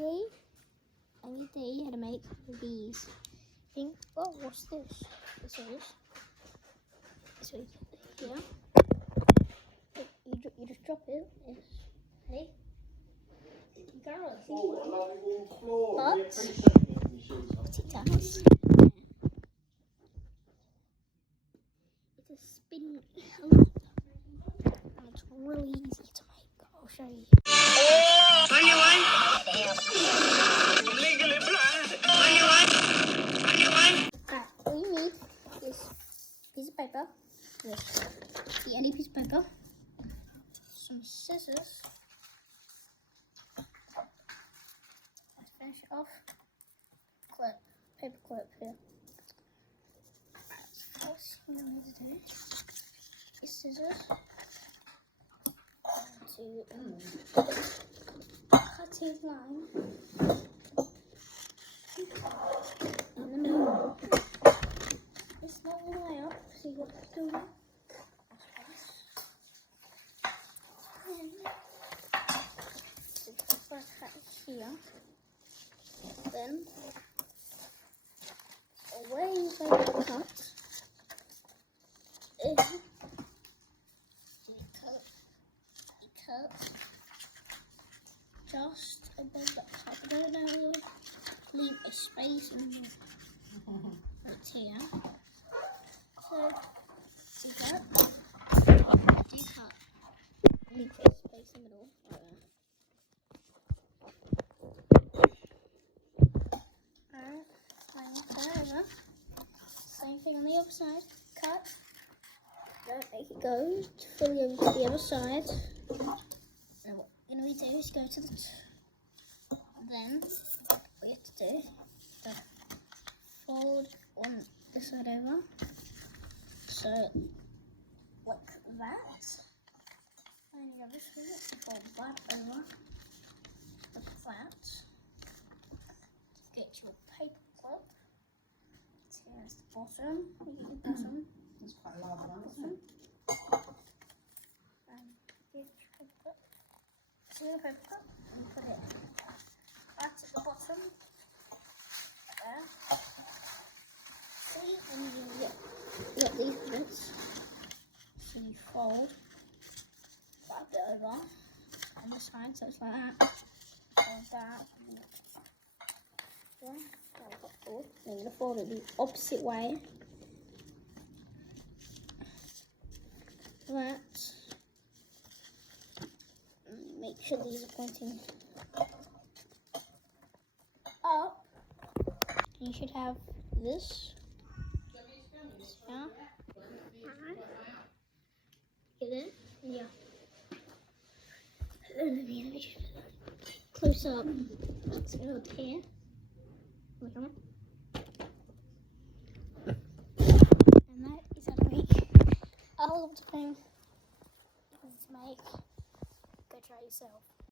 today I will tell you how to make these. Think, oh, what's this? This is here. You just drop it. Yes. Hey. Garlic. But it does. It's a spin loop, and it's really easy to make. I'll show you. All you need is a piece of paper, the any piece of paper, some scissors. Let's finish it off. Paper clip here. First thing you need to do is scissors to cut his line in the middle. It's not all the way up, so you got to do that. So just like that here. Then where you go to cut is you cut just above the top. I don't know, leave a space in the right here. So do that. Do cut. Leave a space in the middle. Over. Same thing on the other side. Cut. Don't make it go fully over to the other side. And what you're going to do is go to the then what you have to do is fold on this side over. So like that. And the other side, fold that over like that. Get your paper clip. Here's the bottom. You get the bottom. It's quite a large one, isn't it? And get your paper clip. See the paper clip? And put it right at the bottom. There. See? And you get these bits. So you fold that bit over on the side, so it's like that. Fold that. Yeah. Then you're going to fold it the opposite way. That. Make sure these are pointing up. You should have this. Yeah. Get it? Yeah. Let me just close up. Let's go up here. And that is how to make a whole lot of things to make. Go try yourself.